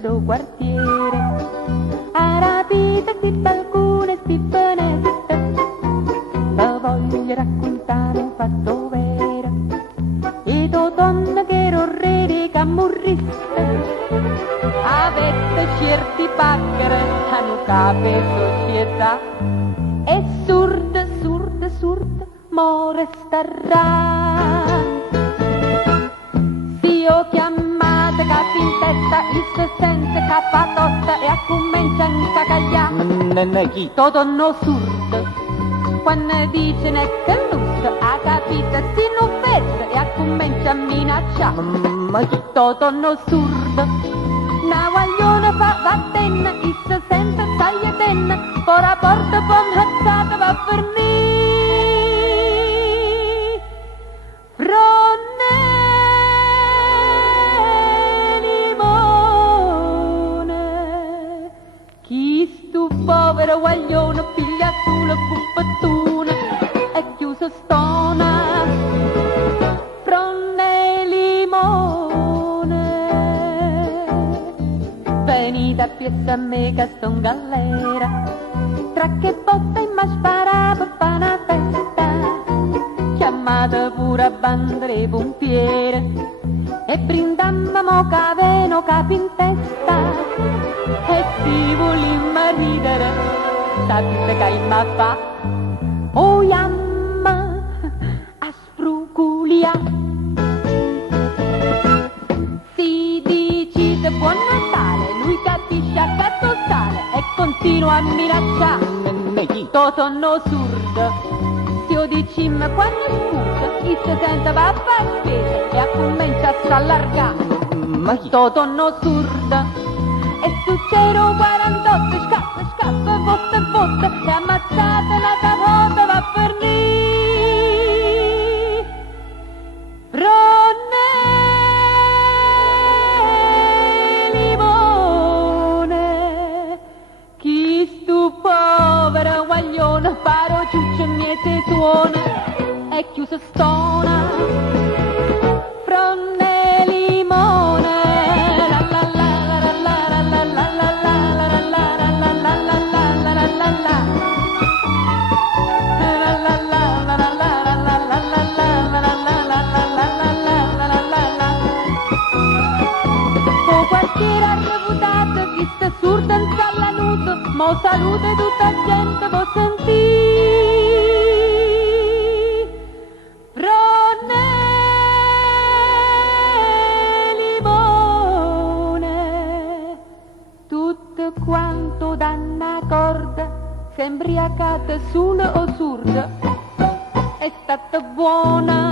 do quartiere. A rapita sti balcone, sti finestre, vi voglio raccontare un fatto vero. E tu donna che ero re di camurrista, avete certi pacchere, hanno cape società. E surda, surda, surda, mo resterà. Si io chiamate capi in testa, il se sente capa tosta e a comincia a cagliare. Toto no surdo, quando dice ne che lusso, ha capito si non vede e a comincia a minacciare. Toto no surdo, na guaglione fa vattena, il se sente taglia tenna, poi la porta poi ammazzata va a fornire. Povero guaglione, piglia sulla puppettuna e chiuso stona, fronne limone. Venite a piazza a me che sto in galera, tra che botta e ma sparava fa una festa, chiamate pure a bandere i pompieri e brindammo caveno capi in testa. E si volimmo ridere, sapete che ma fa? Oh yamma, a spruculia. Si decide buon Natale, lui capisce a cazzo sale e continua a minacciare. Toto no surdo, se io dicimmo quando scusa, chi si sente va a far spesa e a comincia a s'allargare. Toto no surdo, e succero 48, scappa, scappa, botta, botta, e ammazzata la capota va a fornire. Bronne limone, chi stu povero guaglione, paro ciuccio niente suona, e chiuso stona. Bronne limone, surda in sallanuto, mo salute tutta gente può sentire. Bronne limone, tutto quanto danna corda, sembri a cate sulle o surda, è stata buona.